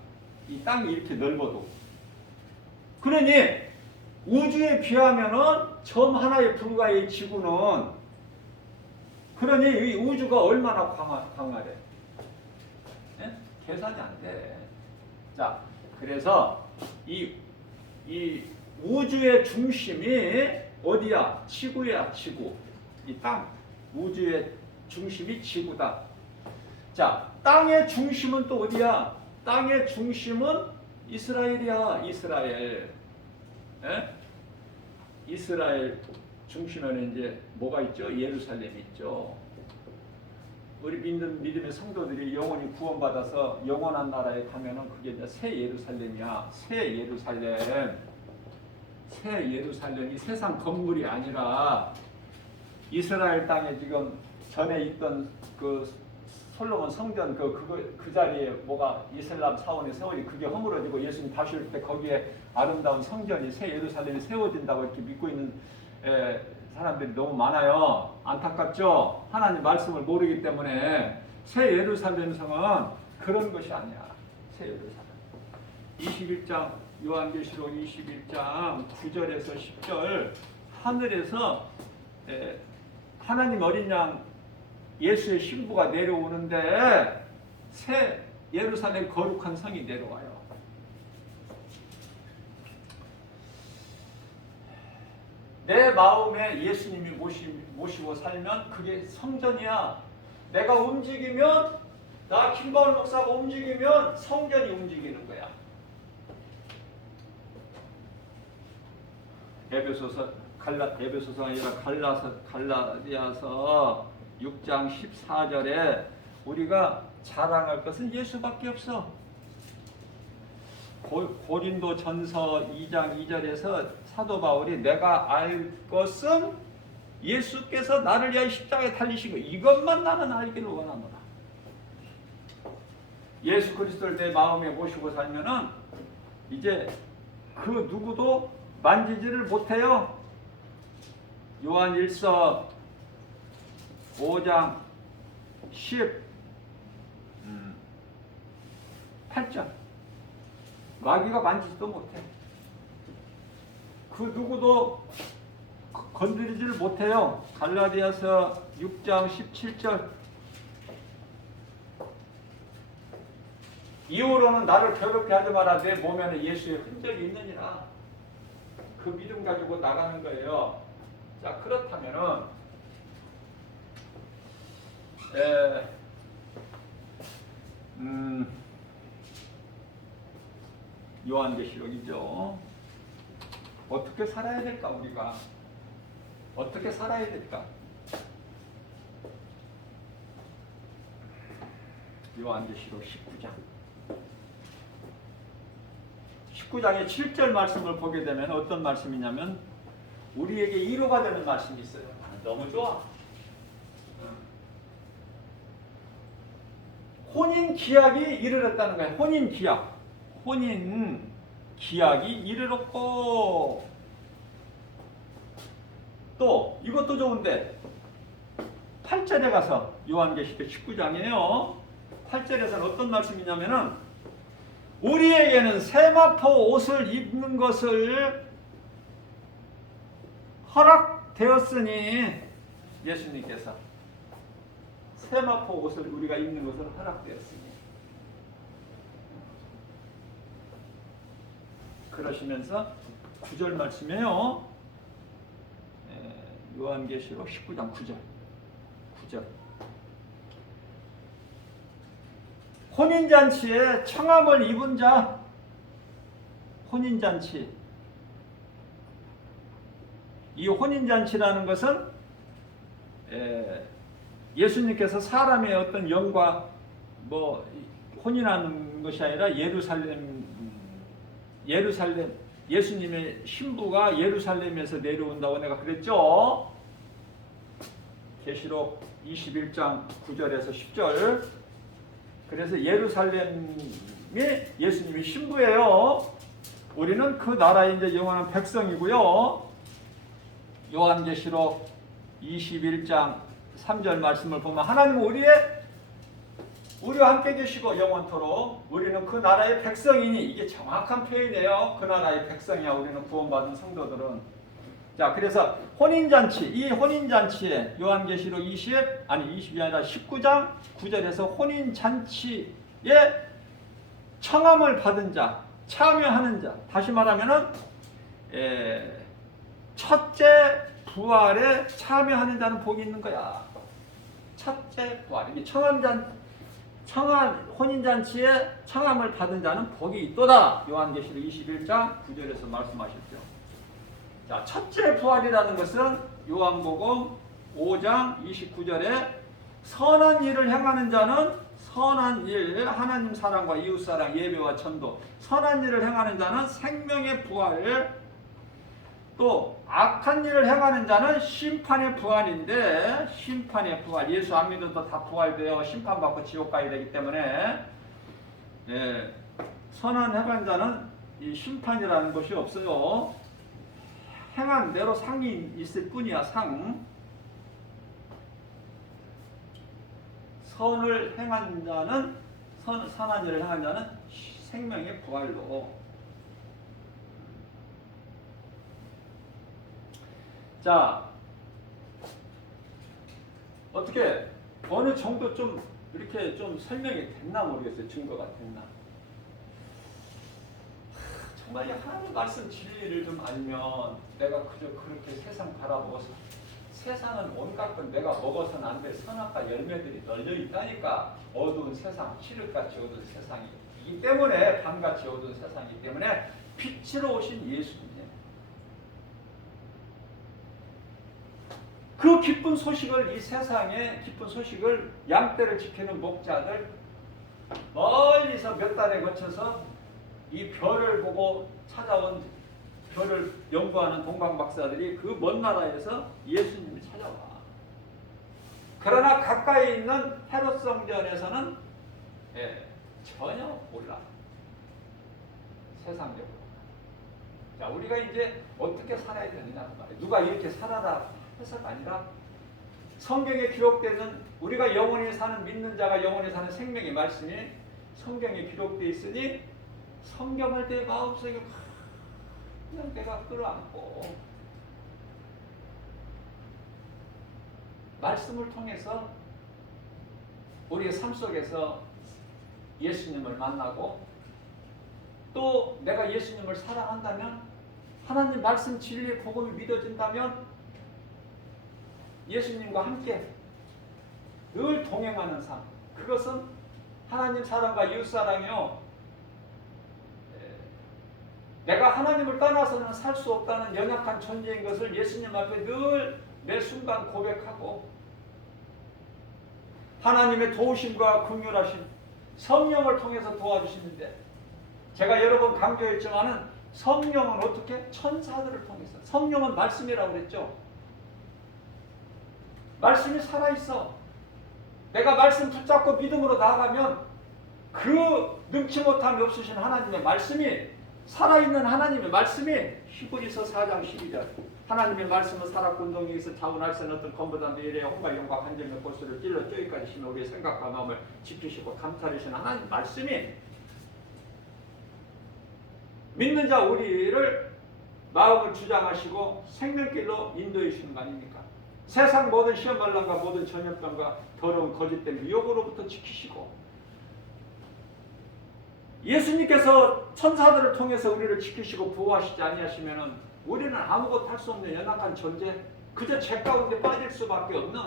이 땅이 이렇게 넓어도 그러니 우주에 비하면은 점 하나에 불과해. 지구는 그러니 이 우주가 얼마나 광활해. 네? 계산이 안 돼. 자, 그래서 이 우주의 중심이 어디야? 지구야, 지구. 이 땅. 우주의 중심이 지구다. 자, 땅의 중심은 또 어디야? 땅의 중심은 이스라엘이야, 이스라엘. 예? 이스라엘 중심에는 이제 뭐가 있죠? 예루살렘 있죠. 우리 믿음의 성도들이 영원히 구원받아서 영원한 나라에 가면은 그게 이제 새 예루살렘이야. 새 예루살렘이 세상 건물이 아니라 이스라엘 땅에 지금 전에 있던 그 솔로몬 성전 그 자리에 뭐가 이슬람 사원이 세워지 그게 허물어지고 예수님 다시 올 때 거기에 아름다운 성전이 새 예루살렘이 세워진다고 이렇게 믿고 있는 사람들이 너무 많아요. 안타깝죠? 하나님 말씀을 모르기 때문에 새 예루살렘 성은 그런 것이 아니야. 새 예루살렘. 21장 요한계시록 21장 9절에서 10절 하늘에서 하나님 어린 양 예수의 신부가 내려오는데 새 예루살렘 거룩한 성이 내려와요. 내 마음에 예수님이 모시고 살면 그게 성전이야. 내가 움직이면 나 김바울 목사가 움직이면 성전이 움직이는 거야. 에베소서가 아니라 갈라디아서 6장 14절에 우리가 자랑할 것은 예수밖에 없어. 고린도 전서 2장 2절에서 사도 바울이 내가 알 것은 예수께서 나를 위하여 십자가에 달리시고 이것만 나는 알기를 원하노라. 예수 그리스도를 내 마음에 모시고 살면은 이제 그 누구도 만지지를 못해요. 요한 1서 5장 18절 마귀가 만지지도 못해. 그 누구도 건드리지를 못해요. 갈라디아서 6장 17절 이후로는 나를 괴롭게 하지 마라. 내 몸에는 예수의 흔적이 있느니라. 그 믿음 가지고 나가는 거예요. 자, 그렇다면은 요한계시록이죠. 어떻게 살아야 될까? 우리가 어떻게 살아야 될까? 요한계시록 19장 19장의 7절 말씀을 보게 되면 어떤 말씀이냐면 우리에게 위로가 되는 말씀이 있어요. 너무 좋아. 혼인 기약이 이르렀다는 거예요. 혼인 기약. 혼인 기약이 이르렀고, 또 이것도 좋은데 8절에 가서 요한계시록 19장이에요. 8절에서는 어떤 말씀이냐면은 우리에게는 세마포 옷을 입는 것을 허락되었으니, 예수님께서 세마포 옷을 우리가 입는 것을 허락되었으니, 그러시면서 9절 말씀이에요. 요한계시록 19장 9절. 혼인잔치에 청함을 입은 자, 혼인잔치. 이 혼인잔치라는 것은 예수님께서 사람의 어떤 영과 혼인하는 것이 아니라 예수님의 신부가 예루살렘에서 내려온다고 내가 그랬죠. 계시록 21장 9절에서 10절. 그래서 예루살렘이 예수님의 신부예요. 우리는 그 나라의 이제 영원한 백성이고요. 요한계시록 21장 3절 말씀을 보면 하나님은 우리와 함께 계시고 영원토록 우리는 그 나라의 백성이니, 이게 정확한 표현이에요. 그 나라의 백성이야 우리는 구원받은 성도들은. 자, 그래서 혼인잔치, 이 혼인잔치에 요한계시록 20이 아니라 19장 9절에서 혼인잔치에 청함을 받은 자, 참여하는 자, 다시 말하면은 첫째 부활에 참여하는 자는 복이 있는 거야. 첫째 부활, 이게 혼인잔치에 청함을 받은 자는 복이 있도다. 요한계시록 21장 9절에서 말씀하셨죠. 자, 첫째 부활이라는 것은 요한복음 5장 29절에 선한 일을 행하는 자는 선한 일, 하나님 사랑과 이웃 사랑, 예배와 전도, 선한 일을 행하는 자는 생명의 부활, 또 악한 일을 행하는 자는 심판의 부활인데, 심판의 부활, 예수 안 믿어도 다 부활되어 심판받고 지옥 가야 되기 때문에 선한 행한 자는 이 심판이라는 것이 없어요. 행한 대로 상이 있을 뿐이야. 선을 행한 자는, 선한 일을 행한 자는 생명의 부활로. 자, 어떻게 어느 정도 좀 이렇게 좀 설명이 됐나 모르겠어요. 증거가 됐나. 정말 하나님 말씀 진리를 좀 알면 내가 그저 그렇게 세상 바라보고서, 세상은 온갖 건 내가 먹어서는 안 될 선악과 열매들이 널려 있다니까. 어두운 세상, 칠흑같이 어두운 세상이기 때문에, 밤같이 어두운 세상이기 때문에 빛으로 오신 예수님, 그 기쁜 소식을, 이 세상의 기쁜 소식을 양떼를 지키는 목자들, 멀리서 몇 달에 거쳐서 이 별을 보고 찾아온, 별을 연구하는 동방 박사들이 그 먼 나라에서 예수님을 찾아와. 그러나 가까이 있는 헤롯 성전에서는 전혀 몰라. 세상적으로. 자, 우리가 이제 어떻게 살아야 되느냐 말이에요. 누가 이렇게 살아라 해서가 아니라 성경에 기록되는, 우리가 영원히 사는, 믿는 자가 영원히 사는 생명의 말씀이 성경에 기록되어 있으니 성경을 내 마음속에 그냥 내가 끌어안고 말씀을 통해서 우리의 삶 속에서 예수님을 만나고, 또 내가 예수님을 사랑한다면, 하나님 말씀 진리 복음이 믿어진다면 예수님과 함께 늘 동행하는 삶, 그것은 하나님 사랑과 이웃 사랑이요, 내가 하나님을 떠나서는 살 수 없다는 연약한 존재인 것을 예수님 앞에 늘 매 순간 고백하고, 하나님의 도우심과 긍휼하심, 성령을 통해서 도와주시는데 제가 여러 번 강조했지만은 성령은 어떻게? 천사들을 통해서. 성령은 말씀이라고 그랬죠. 말씀이 살아있어. 내가 말씀 붙잡고 믿음으로 나아가면 그 능치 못함이 없으신 하나님의 말씀이, 살아있는 하나님의 말씀이, 히브리서 4장 12절 하나님의 말씀은 살았고 운동에서 자원할선 어떤 검보다 미래의 홍과 영과 간절의 골수를 찔러 쪼기까지 심어 우리의 생각과 마음을 지키시고 감찰하시는 하나님 말씀이 믿는 자 우리를 마음을 주장하시고 생명길로 인도해 주시는 거 아닙니까? 세상 모든 시험 반란과 모든 전염병과 더러운 거짓된 미혹으로부터 지키시고, 예수님께서 천사들을 통해서 우리를 지키시고 보호하시지 아니하시면은 우리는 아무것도 할 수 없는 연약한 존재, 그저 죄 가운데 빠질 수밖에 없는.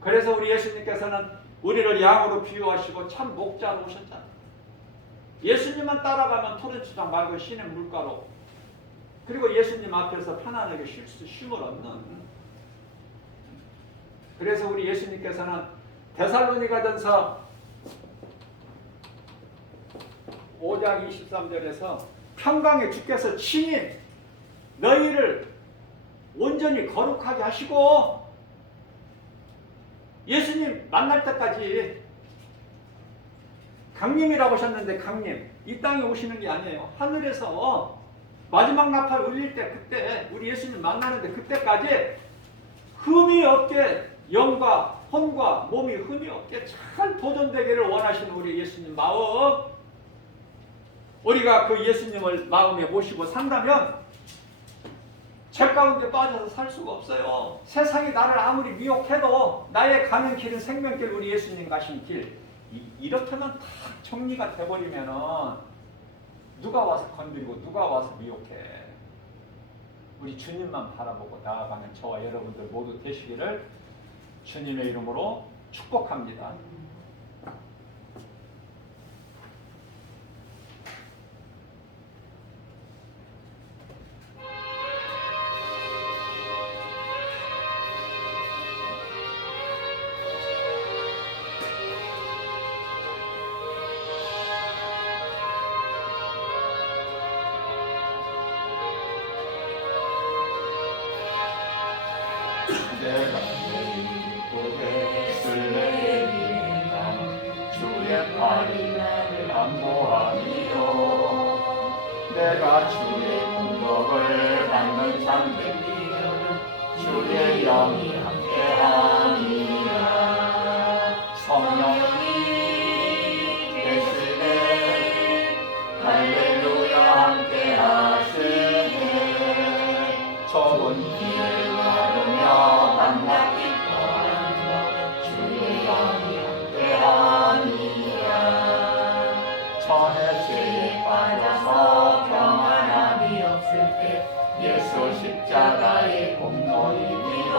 그래서 우리 예수님께서는 우리를 양으로 비유하시고 참 목자로 오셨잖아요. 예수님만 따라가면 토렌치장 맑은 신의 물가로, 그리고 예수님 앞에서 편안하게 쉼을 얻는. 그래서 우리 예수님께서는 데살로니가전서 5장 23절에서 평강의 주께서 친히 너희를 온전히 거룩하게 하시고, 예수님 만날 때까지 강림이라고 하셨는데, 강림, 이 땅에 오시는 게 아니에요. 하늘에서 마지막 나팔 울릴 때, 그때 우리 예수님 만나는데 그때까지 흠이 없게, 영과 혼과 몸이 흠이 없게 잘 보존되기를 원하시는 우리 예수님 마음, 우리가 그 예수님을 마음에 모시고 산다면 죄 가운데 빠져서 살 수가 없어요. 세상이 나를 아무리 미혹해도 나의 가는 길은 생명길, 우리 예수님 가신 길. 이렇게만 다 정리가 돼버리면은 누가 와서 건드리고 누가 와서 미혹해. 우리 주님만 바라보고 나아가는 저와 여러분들 모두 되시기를 주님의 이름으로 축복합니다. 내가 내 고개 쓸래이다 주의 팔이 나를 안보하니요 내가 주의 군복을 받는 잠들이여는 주의 영이 함께하니라 성령이 계시네 할렐루야 함께하시네 좁은 길을 걸으며 만나 기뻐하며 주의 영이 함께하니라 전에 죄에 빠져서 평안함이 없을 때 예수 십자가의 공로이미로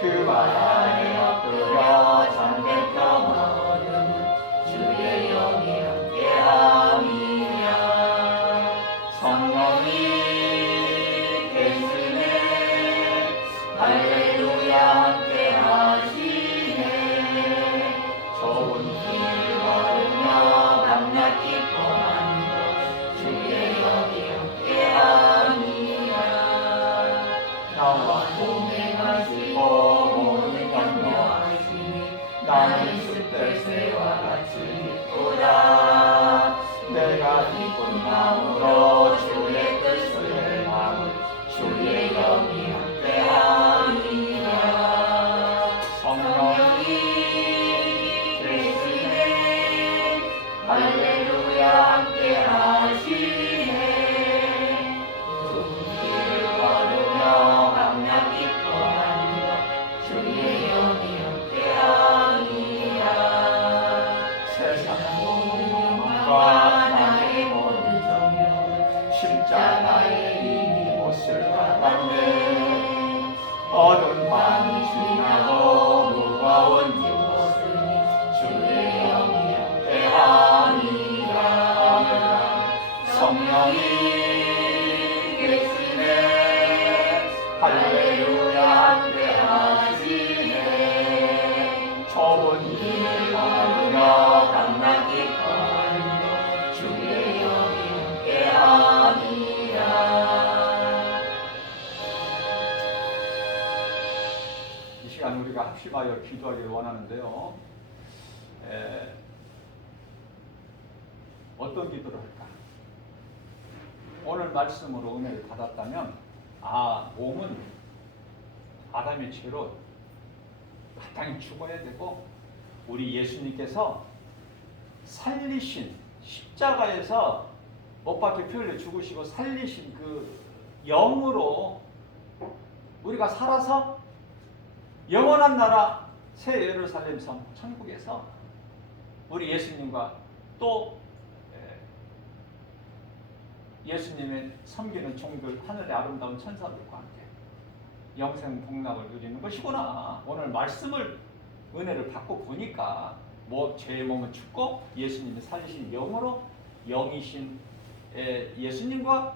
그 발 아래 엎드려 잠든 평화 얻음은 주의 영이 함께하니라 성령이 계시네 할렐루야 함께하시네 좁은 길을 걸으며 밤낮 기뻐하는 것 주의 영이 함께하니라 나와 동행하시고 모든 격려하시니 나는 숫들새와 같이 기쁘다 내가 기쁜 마음으로 주의 뜻을 행함은 주의 영이 함께하니라 성령이 계시네 할렐루야 함께하시네 좁은 길을 걸으며 밤낮 기뻐하는 것 주의 영이 함께하니라 세상 모든 영광과 나의 모든 정욕은 십자가의 이미 못을 받았네 어두운 밤이 지나고 무거운 짐 벗으니 주의 영이 함께하니라 성령이 계시네 할렐루야 함께하시네 좁은 길을 걸으며 밤낮 기뻐하는 것 합심하여 기도하기를 원하는데요. 어떤 기도를 할까? 오늘 말씀으로 은혜를 받았다면 몸은 아담의 죄로 마땅히 죽어야 되고 우리 예수님께서 살리신 십자가에서 못 박혀 피 흘려 죽으시고 살리신 그 영으로 우리가 살아서 영원한 나라 새 예루살렘 성 천국에서 우리 예수님과 또 예수님의 섬기는 종들 하늘의 아름다운 천사들과 함께 영생 복락을 누리는 것이구나. 오늘 말씀을 은혜를 받고 보니까 죄의 몸은 죽고 예수님이 살리신 영으로 영이신 예수님과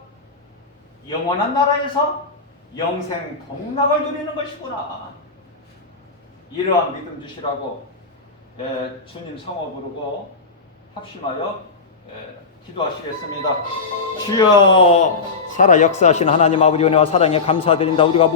영원한 나라에서 영생 복락을 누리는 것이구나. 이러한 믿음 주시라고 주님 성호 부르고 합심하여 기도하시겠습니다. 주여 살아 역사하신 하나님 아버지 은혜와 사랑에 감사드린다. 우리가